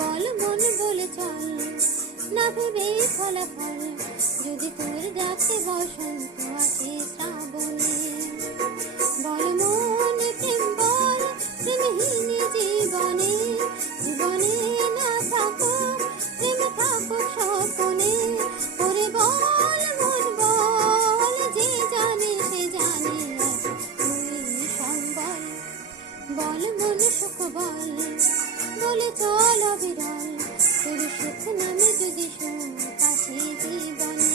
বল মন বলে চল, না ভেবে ফলাফল, যদি তোর ডাকে বসন্ত আসে শ্রাবণে। বল মন প্রেম বল, প্রেমহীন জীবনে, জীবনে না থাকো প্রেম থাকো স্বপনে। ওরে বল মন বল, যে জানে সে জানে তুই সম্বল। বল মন সুখ বল, বলে চল অবিরল, তোর সুখ নামে যদি সুখ আসে জীবনে।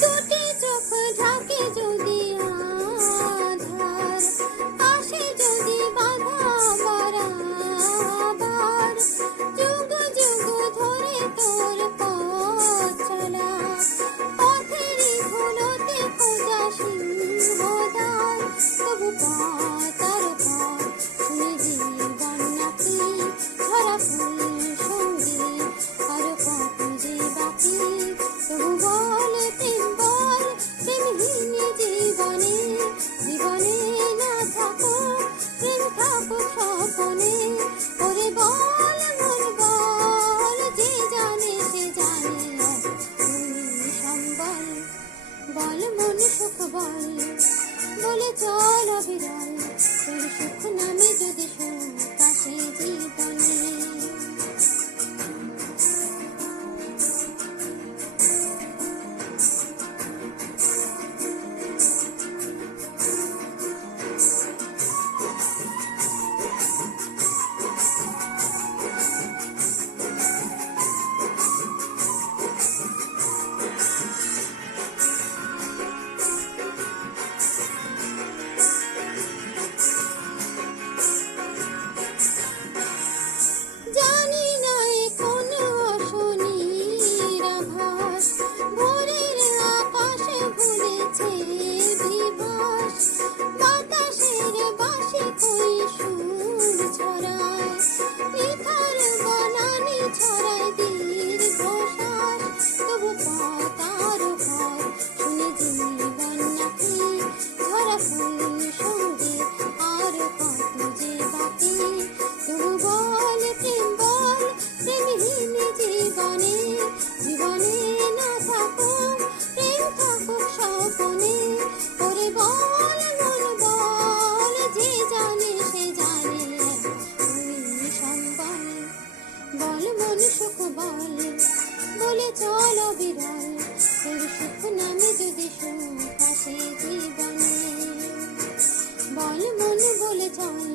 দুটি চোখ ঢাকে যদি আধার, আসে যদি বাধা বরাবর, যুগ যুগ ধরে তোর পথ চলা, পথেরই ধুলোতে খোঁজা সিংহদ্বার। তবু পথ আর পথ, শুনে জীবন নাকি ধরা ফুল সঙ্গে, আরো কত যে বাকি। তবু বল প্রেম বল, প্রেমহীন জীবনে, জীবনে না থাকো প্রেম থাকো স্বপনে। ওরে বল মন বল, যে জানে সে জানে তুই সম্বল। বল মন সুখ বল, বলে চল অবিরল, তোর সুখ নামে যদি সুখ আসে জীবনে। জানি না এ কোন অশনির আভাস, ভোরের আকাশে ভুলেছে দিবস। বাতাসের বাঁশি কই সুর ছড়ায়, নিথর বনানি ছড়ায় দীর্ঘশ্বাস। তবু পথ আর পথ, শুনে জীবন নাকি ধরা ফুল সঙ্গে, আর কত যে বাকি। তবু বল প্রেম বল, প্রেমহীন জীবনে, জীবনে না থাকো প্রেম থাকো স্বপনে। ওরে বল মন বল, যে জানে সে জানে তুই সম্বল। বল মন সুখ বল, বলে চল অবিরল, তোর সুখ নামে যদি সুখ আসে জীবনে। বল মন বলে চল,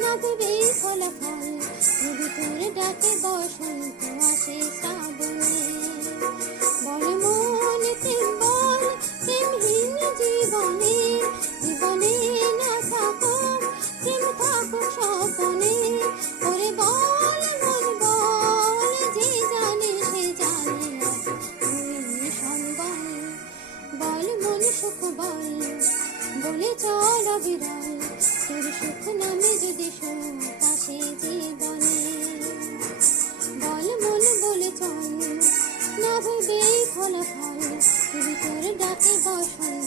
না ভেবে ফলাফল, যদি তোর ডাকে বসন্ত আসে শ্রাবণে। বল মন প্রেম বল, প্রেমহীন জীবনে, জীবনে না থাকো প্রেম থাকো স্বপনে। ওরে বল মন বল, যে জানে সে জানে তুই সম্বল। বল মন সুখ বল, বলে চল অবিরল, তোর সুখ নামে যদি সুখ আসে জীবনে। বল মন বলে চল, না ভেবে ফলাফল, যদি তোর ডাকে বসন্ত